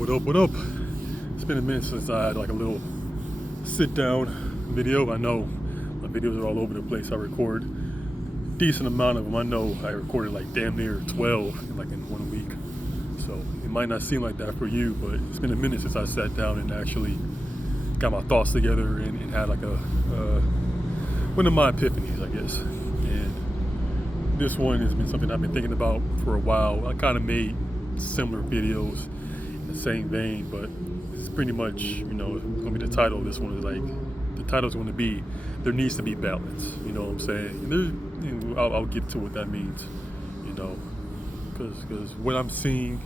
What up, what up? It's been a minute since I had like a little sit down video. I know my videos are all over the place. I record a decent amount of them. I know I recorded like damn near 12 like in 1 week. So it might not seem like that for you, but it's been a minute since I sat down and actually got my thoughts together and had like one of my epiphanies, I guess. And this one has been something I've been thinking about for a while. I kind of made similar videos in the same vein, but it's pretty much, gonna be the title of this one is like, the title's gonna be, there needs to be balance, you know what I'm saying? And there's, I'll get to what that means, because what I'm seeing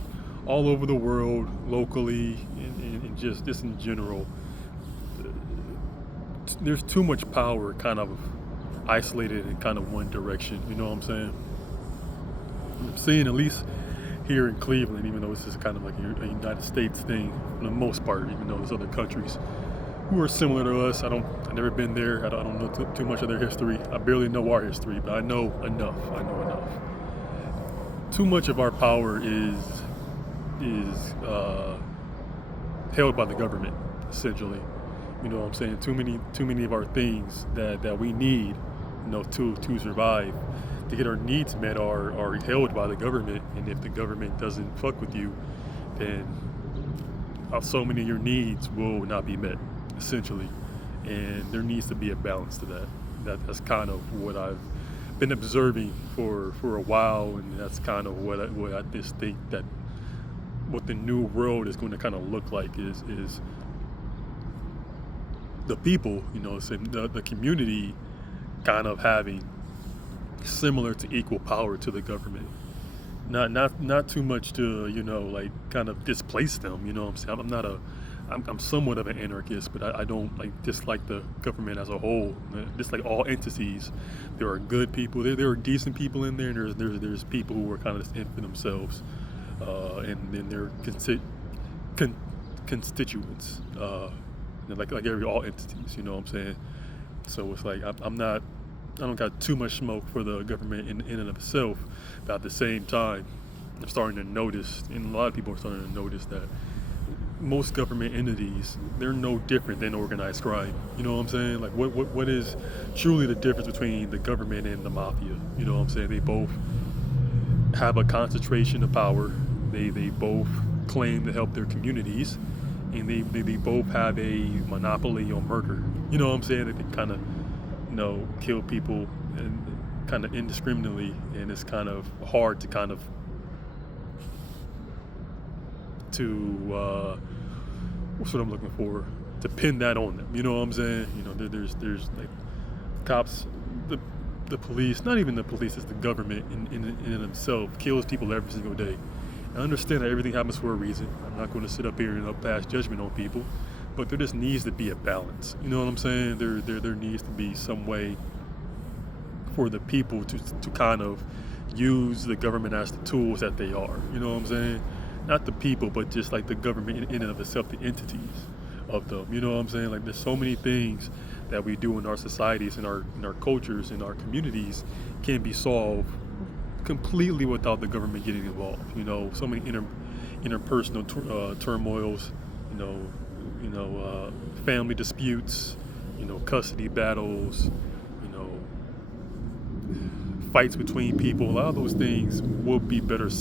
all over the world, locally, and just in general, there's too much power kind of isolated in kind of one direction, you know what I'm saying? I'm seeing, at least here in Cleveland, even though this is kind of like a United States thing for the most part, even though there's other countries who are similar to us. I've never been there. I don't know too much of their history. I barely know our history, but I know enough. Too much of our power is held by the government, essentially. You know what I'm saying? Too many of our things that we need, to survive, to get our needs met are held by the government. And if the government doesn't fuck with you, then so many of your needs will not be met, essentially. And there needs to be a balance to that. That's kind of what I've been observing for a while, and that's kind of what I just think that what the new world is going to kind of look like is the people, the community kind of having similar to equal power to the government. Not too much to, like kind of displace them, you know what I'm saying? I'm somewhat of an anarchist, but I don't like dislike the government as a whole. Just like all entities, there are good people, there are decent people in there, and there's people who are kind of just in for themselves, and then their constituents, like all entities, you know what I'm saying? So it's like I don't got too much smoke for the government in and of itself, but at the same time, I'm starting to notice, and a lot of people are starting to notice, that most government entities, they're no different than organized crime. You know what I'm saying? Like what is truly the difference between the government and the mafia? You know what I'm saying? They both have a concentration of power. They both claim to help their communities, and they both have a monopoly on murder. You know what I'm saying? They kind of kill people and kind of indiscriminately, and it's kind of hard to what's what I'm looking for, to pin that on them. You know what I'm saying? There's like cops, the police, not even the police, it's the government in itself kills people every single day. I understand that everything happens for a reason. I'm not going to sit up here and pass judgment on people, but there just needs to be a balance. You know what I'm saying? There needs to be some way for the people to kind of use the government as the tools that they are. You know what I'm saying? Not the people, but just like the government in and of itself, the entities of them. You know what I'm saying? Like there's so many things that we do in our societies, in our cultures, in our communities, can be solved completely without the government getting involved. So many interpersonal turmoils, family disputes, custody battles, fights between people. A lot of those things will be better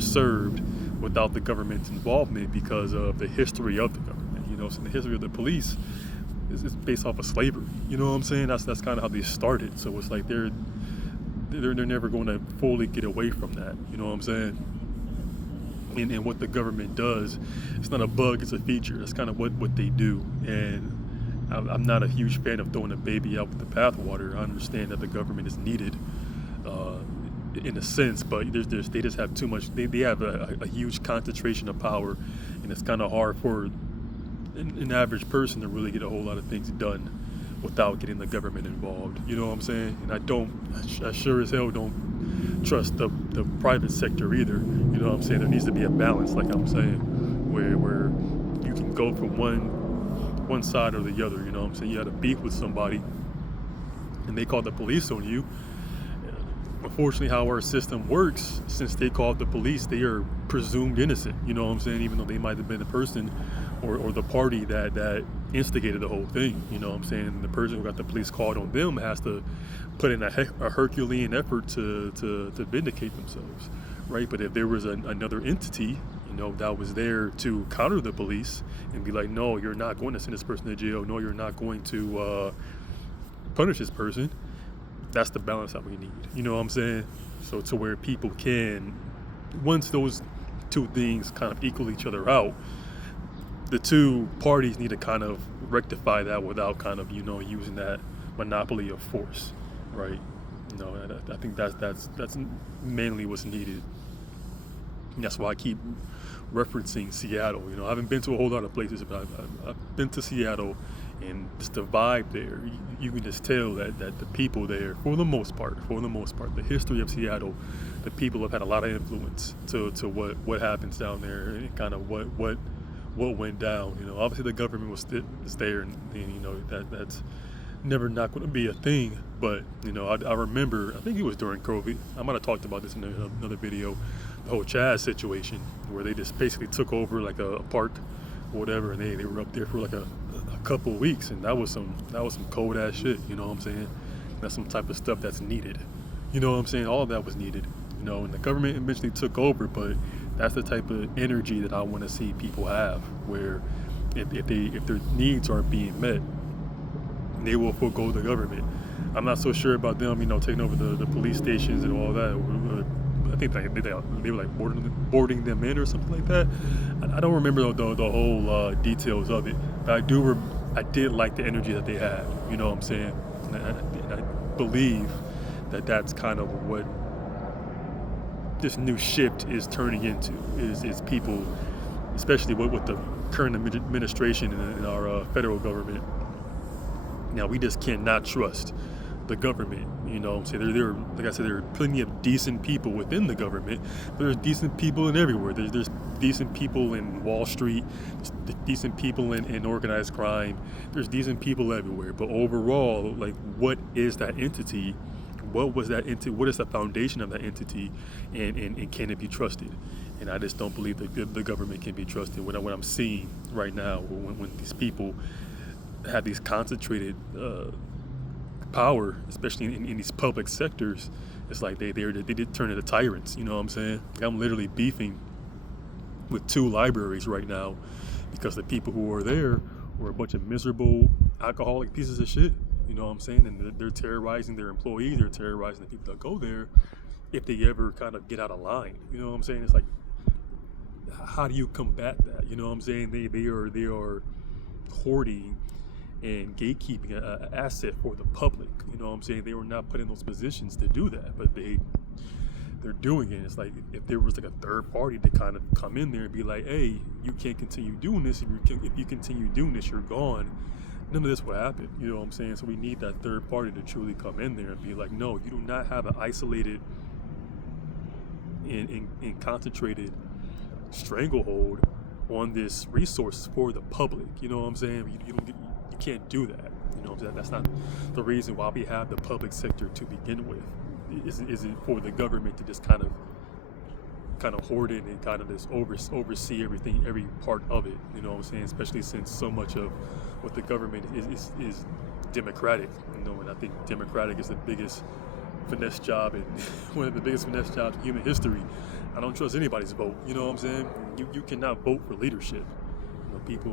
served without the government's involvement, because of the history of the government. So the history of the police is based off of slavery. You know what I'm saying? That's kind of how they started. So it's like they're never going to fully get away from that. You know what I'm saying? And what the government does, it's not a bug, it's a feature. That's kind of what they do. And I'm not a huge fan of throwing a baby out with the bathwater. I understand that the government is needed, in a sense, but they just have too much. They have a huge concentration of power, and it's kind of hard for an average person to really get a whole lot of things done without getting the government involved. You know what I'm saying? And I sure as hell don't trust the private sector either. You know what I'm saying? There needs to be a balance, like I'm saying, where you can go from one side or the other. You know what I'm saying? You had a beef with somebody and they called the police on you. Unfortunately, how our system works, since they called the police, they are presumed innocent. You know what I'm saying? Even though they might have been the person or the party that instigated the whole thing. You know what I'm saying? And the person who got the police called on them has to put in a Herculean effort to vindicate themselves, right? But if there was another entity, that was there to counter the police and be like, no, you're not going to send this person to jail. No, you're not going to punish this person. That's the balance that we need. You know what I'm saying? So to where people can, once those two things kind of equal each other out, the two parties need to kind of rectify that without kind of, using that monopoly of force, right? I think that's mainly what's needed. And that's why I keep referencing Seattle. I haven't been to a whole lot of places, but I've been to Seattle, and just the vibe there. You can just tell that the people there, for the most part, the history of Seattle, the people have had a lot of influence to what happens down there and kind of what went down. Obviously the government was there, and that's never not going to be a thing. But I remember, I think it was during COVID. I might have talked about this in another video. The whole Chaz situation, where they just basically took over like a park or whatever, and they were up there for like a couple of weeks, and that was some cold ass shit. You know what I'm saying? That's some type of stuff that's needed. You know what I'm saying? All of that was needed. And the government eventually took over, but that's the type of energy that I want to see people have, where if their needs aren't being met, they will forego the government. I'm not so sure about them, taking over the police stations and all that. I think they were like boarding them in or something like that. I don't remember the whole details of it, but I did like the energy that they had. You know what I'm saying? And I believe that's kind of what this new shift is turning into. Is people, especially with the current administration in our federal government. Now we just cannot trust the government. So there, like I said, there are plenty of decent people within the government, but there's decent people in everywhere. There's decent people in Wall Street, there's decent people in organized crime. There's decent people everywhere. But overall, like, what is that entity? What was that entity? What is the foundation of that entity? And can it be trusted? And I just don't believe that the government can be trusted. What I'm seeing right now, when these people have these concentrated power, especially in these public sectors, it's like they did turn into tyrants. You know what I'm saying? Like, I'm literally beefing with 2 libraries right now because the people who are there were a bunch of miserable alcoholic pieces of shit. You know what I'm saying? And they're terrorizing their employees. They're terrorizing the people that go there if they ever kind of get out of line. You know what I'm saying? It's like, how do you combat that? You know what I'm saying? They are hoarding and gatekeeping an asset for the public. You know what I'm saying? They were not put in those positions to do that, but they're doing it. It's like, if there was like a third party to kind of come in there and be like, hey, you can't continue doing this. If you continue doing this, you're gone. None of this will happen. You know what I'm saying? So we need that third party to truly come in there and be like, no, you do not have an isolated and concentrated stranglehold on this resource for the public. You know what I'm saying? You can't do that. You know what I'm saying? That's not the reason why we have the public sector to begin with. Is it for the government to just kind of hoard it and kind of just oversee everything, every part of it? You know what I'm saying? Especially since so much of what the government is democratic. And I think democratic is the biggest finesse job and one of the biggest finesse jobs in human history. I don't trust anybody's vote. You know what I'm saying? You cannot vote for leadership. People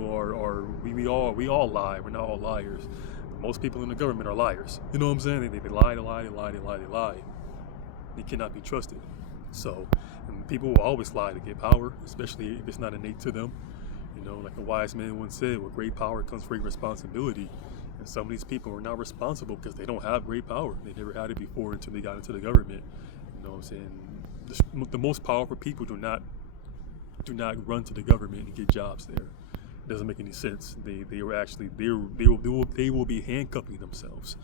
we all lie. We're not all liars. Most people in the government are liars. You know what I'm saying? They lie. They cannot be trusted. So, and people will always lie to get power, especially if it's not innate to them. Like a wise man once said, with great power comes great responsibility. And some of these people are not responsible because they don't have great power. They never had it before until they got into the government. You know what I'm saying? The most powerful people do not run to the government and get jobs there. It doesn't make any sense. They will be handcuffing themselves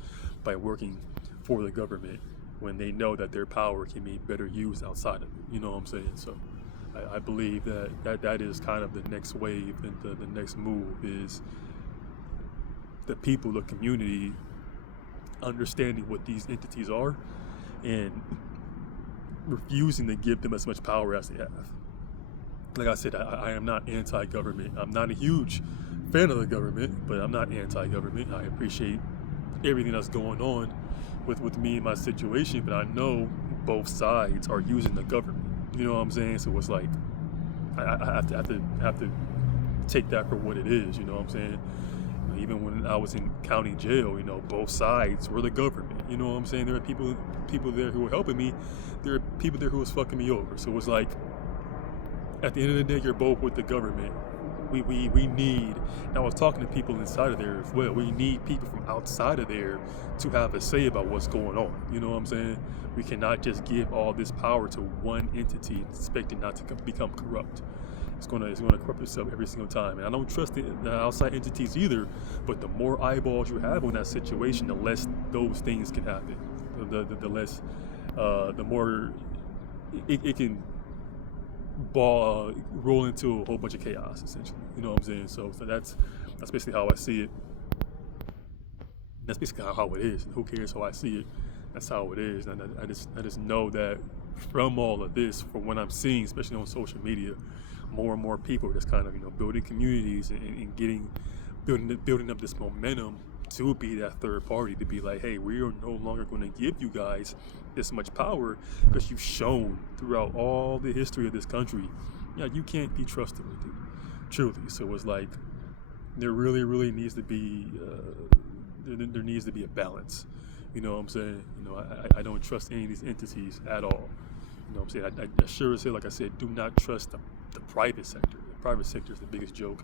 by working for the government when they know that their power can be better used outside of it. You know what I'm saying? So I believe that is kind of the next wave, and the next move is the people, the community, understanding what these entities are and refusing to give them as much power as they have. like I said, I am not anti-government. I'm not a huge fan of the government, but I'm not anti-government. I appreciate everything that's going on with me and my situation, but I know both sides are using the government. You know what I'm saying? So it's like I have to take that for what it is. You know what I'm saying? Even when I was in county jail, both sides were the government. You know what I'm saying? There were people there who were helping me. There were people there who was fucking me over. So it was like, at the end of the day, you're both with the government. We need, and I was talking to people inside of there as well, we need people from outside of there to have a say about what's going on. You know what I'm saying? We cannot just give all this power to one entity and expect it not to become corrupt. It's gonna corrupt itself every single time. And I don't trust the outside entities either, but the more eyeballs you have on that situation, the less those things can happen. The less, the more it can roll into a whole bunch of chaos, essentially. You know what I'm saying? So that's basically how I see it. That's basically how it is. And who cares how I see it? That's how it is. And I just know that from all of this, from what I'm seeing, especially on social media, more and more people are just kind of building communities and building up this momentum to be that third party, to be like, hey, we are no longer going to give you guys this much power because you've shown throughout all the history of this country, you can't be trusted with it, truly. So it's like there really needs to be there needs to be a balance. You know what I'm saying? I don't trust any of these entities at all. You know what I'm saying? I sure as hell, like I said, do not trust the private sector. The private sector is the biggest joke.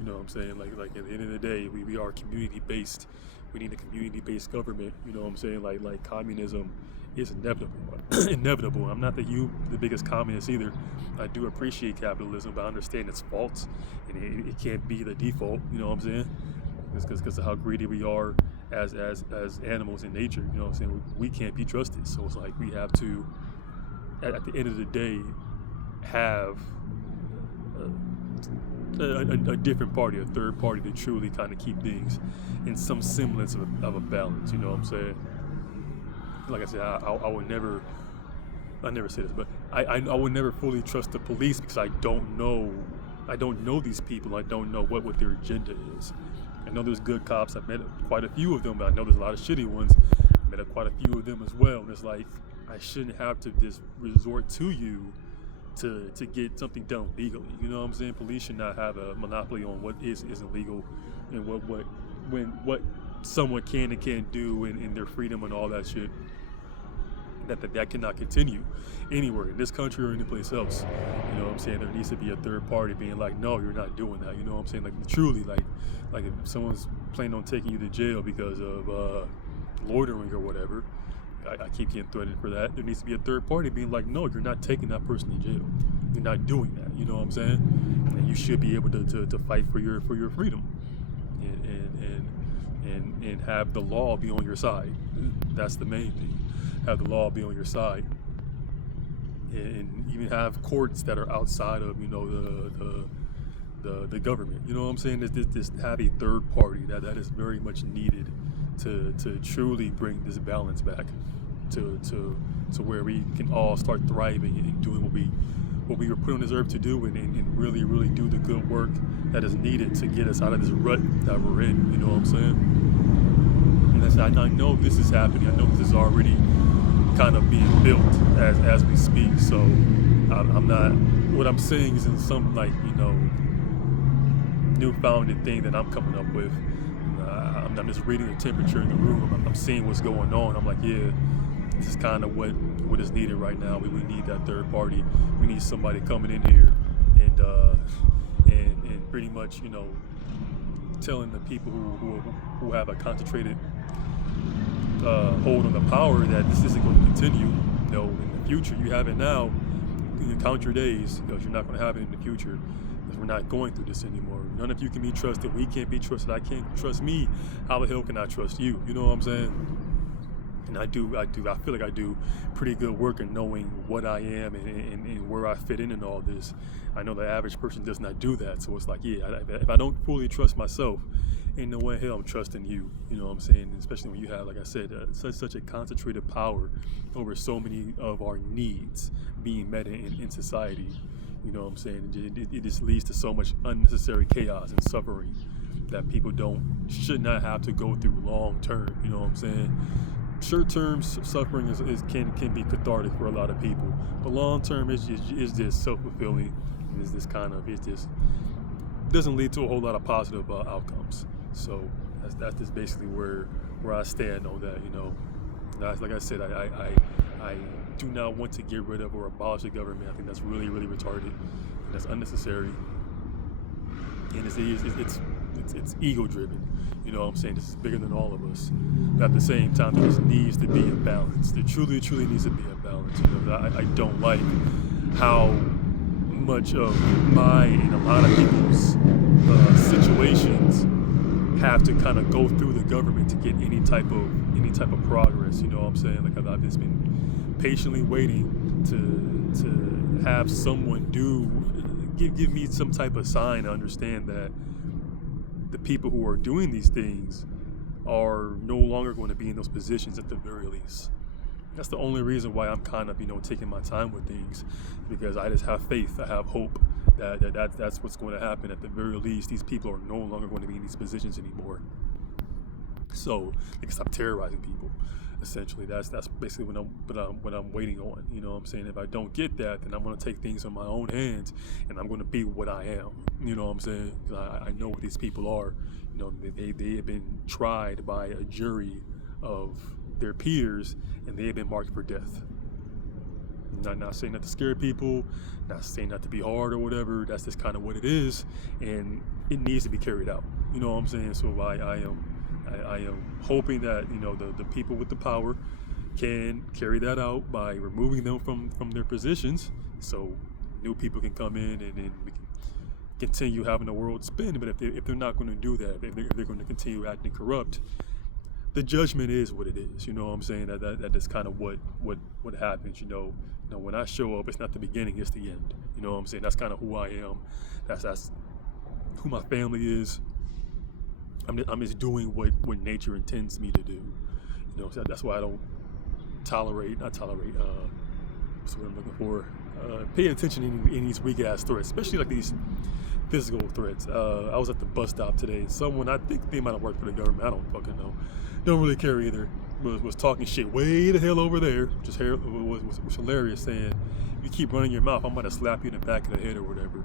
You know what I'm saying? Like at the end of the day, we are community based. We need a community based government. You know what I'm saying? Like communism is inevitable. I'm not the biggest communist either. I do appreciate capitalism, but I understand its faults, and it can't be the default. You know what I'm saying? It's because of how greedy we are as animals in nature. You know what I'm saying? We can't be trusted. So it's like we have to, at the end of the day, have a different party, a third party, to truly kind of keep things in some semblance of a balance. You know what I'm saying? Like I said, I would never, I never say this, but I would never fully trust the police because I don't know these people. I don't know what their agenda is. I know there's good cops. I've met quite a few of them, but I know there's a lot of shitty ones. I met quite a few of them as well. And it's like, I shouldn't have to just resort to you to get something done legally. You know what I'm saying? Police should not have a monopoly on what isn't legal and what someone can and can't do in their freedom and all that shit. That cannot continue anywhere in this country or any place else. You know what I'm saying? There needs to be a third party being like, no, you're not doing that. You know what I'm saying? Like truly, like if someone's planning on taking you to jail because of loitering or whatever, I keep getting threatened for that. There needs to be a third party being like, no, you're not taking that person to jail. You're not doing that. You know what I'm saying? And you should be able to fight for your freedom and have the law be on your side. That's the main thing. Have the law be on your side, and even have courts that are outside of the government. You know what I'm saying? This have a third party that is very much needed to truly bring this balance back to where we can all start thriving and doing what we were put on this earth to do, and really do the good work that is needed to get us out of this rut that we're in. You know what I'm saying? And I know this is happening. I know this is already kind of being built as we speak. So I'm not, what I'm saying isn't some newfounded thing that I'm coming up with. I'm just reading the temperature in the room. I'm seeing what's going on. I'm like, yeah, this is kind of what is needed right now. We need that third party. We need somebody coming in here and pretty much telling the people who have a concentrated hold on the power that this isn't going to continue. In the future, you have it now. You count your days because you're not going to have it in the future, because we're not going through this anymore. None of you can be trusted. We can't be trusted. I can't trust me. How the hell can I trust you? You know what I'm saying? And I feel like I do pretty good work in knowing what I am and where I fit in all this. I know the average person does not do that. So it's like, yeah, if I don't fully trust myself, ain't no way in hell I'm trusting you. You know what I'm saying? Especially when you have, like I said, such a concentrated power over so many of our needs being met in society. You know what I'm saying? It just leads to so much unnecessary chaos and suffering that people should not have to go through long term. You know what I'm saying? Short term suffering can be cathartic for a lot of people, but long term is just self fulfilling. It's this kind of it just doesn't lead to a whole lot of positive outcomes. So that's just basically where I stand on that. You know, like I said, I do not want to get rid of or abolish the government. I think that's really retarded. And that's unnecessary, and it's ego driven. You know what I'm saying? This is bigger than all of us. But at the same time, there just needs to be a balance. There truly needs to be a balance. You know, I don't like how much of my and a lot of people's situations have to kind of go through the government to get any type of progress. You know what I'm saying? Like I've just been patiently waiting to have someone give me some type of sign to understand that the people who are doing these things are no longer going to be in those positions at the very least. That's the only reason why I'm kind of, taking my time with things, because I just have faith, I have hope that's what's going to happen. At the very least, these people are no longer going to be in these positions anymore. So they can stop terrorizing people. Essentially, that's basically what I'm waiting on. You know what I'm saying? If I don't get that, then I'm going to take things in my own hands, and I'm going to be what I am. You know what I'm saying? I know what these people are. You know, they have been tried by a jury of their peers, and they have been marked for death. Not saying that to scare people, not saying not to be hard or whatever. That's just kind of what it is, and it needs to be carried out. You know what I'm saying? So I am hoping that the people with the power can carry that out by removing them from their positions, so new people can come in and then we can continue having the world spin. But if they're not going to do that, if they're going to continue acting corrupt, the judgment is what it is. You know what I'm saying? That is kind of what happens. When I show up, it's not the beginning, it's the end. You know what I'm saying? That's kind of who I am. That's who my family is. I'm just doing what nature intends me to do. So that's why I don't not tolerate. What's what I'm looking for? Pay attention in these weak ass threats, especially like these physical threats. I was at the bus stop today, and someone, I think they might have worked for the government. I don't fucking know. Don't really care either. Was talking shit way the hell over there. Just was hilarious, saying, "You keep running your mouth, I'm gonna slap you in the back of the head or whatever."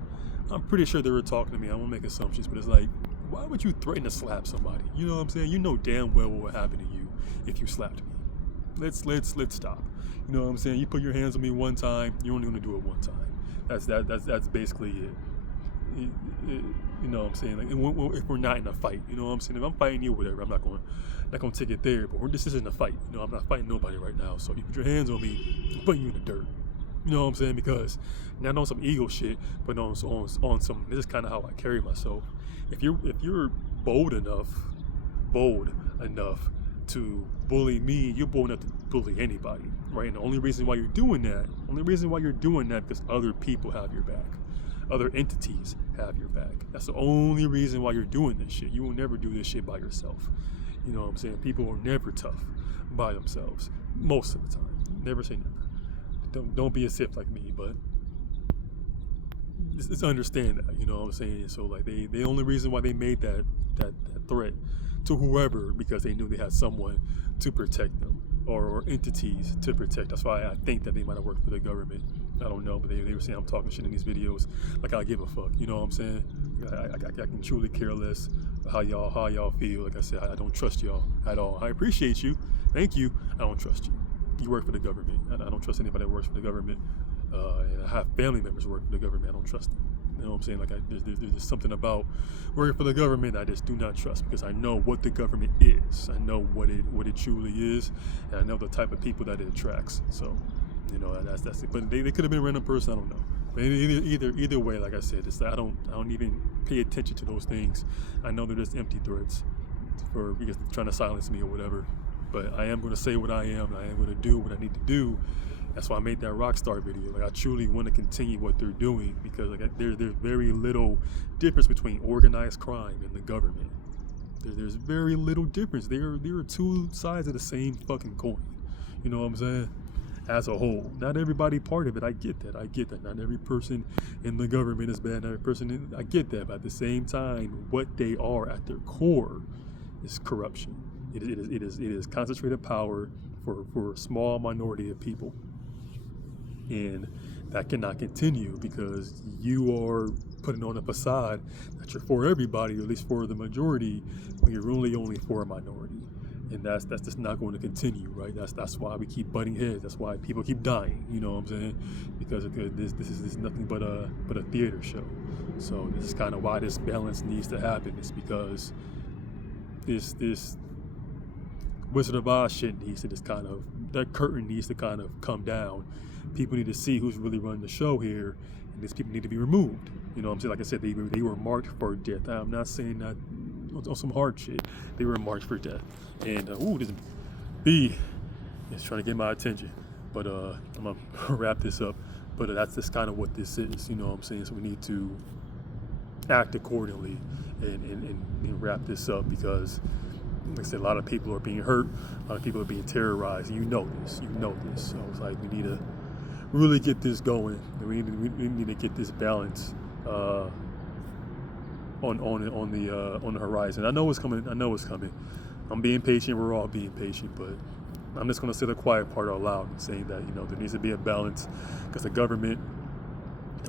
I'm pretty sure they were talking to me. I won't make assumptions, but it's like, why would you threaten to slap somebody? You know what I'm saying? You know damn well what would happen to you if you slapped me. Let's stop. You know what I'm saying? You put your hands on me one time, you're only gonna do it one time. That's basically it. You know what I'm saying? Like, if we're not in a fight, you know what I'm saying? If I'm fighting you, whatever, I'm not gonna take it there. But this isn't a fight. I'm not fighting nobody right now. So if you put your hands on me, I'm putting you in the dirt. You know what I'm saying? Because not on some ego shit, but on some. This is kind of how I carry myself. If you're bold enough to bully me, you're bold enough to bully anybody, right? And the only reason why you're doing that, because other people have your back. Other entities have your back. That's the only reason why you're doing this shit. You will never do this shit by yourself. You know what I'm saying? People are never tough by themselves. Most of the time. Never say never. Don't be a Sith like me, but just understand that, you know what I'm saying? So like the only reason why they made that threat to whoever, because they knew they had someone to protect them or entities to protect. That's why I think that they might have worked for the government. I don't know, but they were saying I'm talking shit in these videos. Like, I give a fuck, you know what I'm saying? I can truly care less how y'all feel. Like I said, I don't trust y'all at all. I appreciate you, thank you. I don't trust you. You work for the government. I don't trust anybody that works for the government. And I have family members who work for the government. I don't trust them. You know what I'm saying? Like, there's just something about working for the government I just do not trust, because I know what the government is. I know what it truly is, and I know the type of people that it attracts. So, that's it. But they could have been a random person. I don't know. But either way, like I said, it's I don't even pay attention to those things. I know they're just empty threats because they're trying to silence me or whatever. But I am going to say what I am, and I am going to do what I need to do. That's why I made that Rockstar video. Like, I truly want to continue what they're doing, because there's very little difference between organized crime and the government. There's very little difference. There are two sides of the same fucking coin. You know what I'm saying? as a whole. Not everybody part of it. I get that. Not every person in the government is bad. Not every person I get that. But at the same time, what they are at their core is corruption. It is concentrated power for a small minority of people. And that cannot continue because you are putting on a facade that you're for everybody, or at least for the majority, when you're really only for a minority. And that's just not going to continue, right? That's why we keep butting heads. That's why people keep dying. You know what I'm saying? Because this is nothing but a theater show. So this is kind of why this balance needs to happen. It's because this Wizard of Oz shit needs to that curtain needs to kind of come down. People need to see who's really running the show here, and these people need to be removed. You know what I'm saying? Like I said, they were marked for death. I'm not saying that on some hard shit. They were marked for death. And this bee is trying to get my attention. But I'm gonna wrap this up. But that's just kind of what this is. You know what I'm saying? So we need to act accordingly and wrap this up, because like I said, a lot of people are being hurt, a lot of people are being terrorized, and you know this. So it's like we need to really get this going. We need to get this balance on the horizon. I know it's coming. I'm being patient. We're all being patient, but I'm just going to say the quiet part out loud and saying that there needs to be a balance, because the government,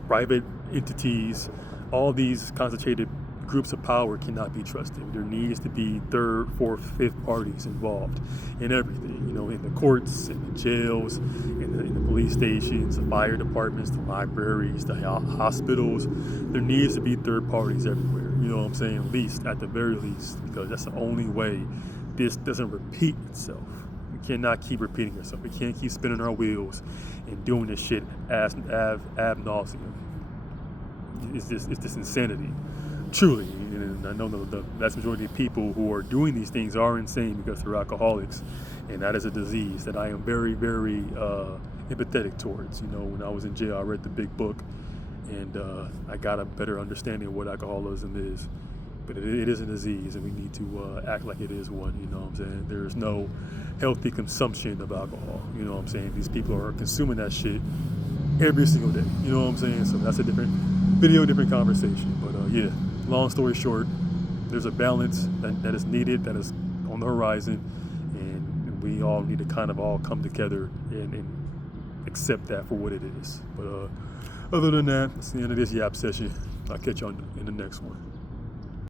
private entities, all these concentrated groups of power cannot be trusted. There needs to be third, fourth, fifth parties involved in everything, in the courts, in the jails, in the police stations, the fire departments, the libraries, the hospitals. There needs to be third parties everywhere, you know what I'm saying, at the very least, because that's the only way this doesn't repeat itself. We cannot keep repeating ourselves. We can't keep spinning our wheels and doing this shit ad nauseum. It's just insanity. Truly, and I know the vast majority of people who are doing these things are insane because they're alcoholics, and that is a disease that I am very, very empathetic towards. When I was in jail, I read the big book, and I got a better understanding of what alcoholism is. But it is a disease, and we need to act like it is one. You know what I'm saying? There's no healthy consumption of alcohol. You know what I'm saying? These people are consuming that shit every single day. You know what I'm saying? So that's a different video, different conversation. But yeah. Long story short, there's a balance that is needed, that is on the horizon, and we all need to kind of all come together and accept that for what it is. But other than that, that's the end of this yap session. I'll catch you in the next one.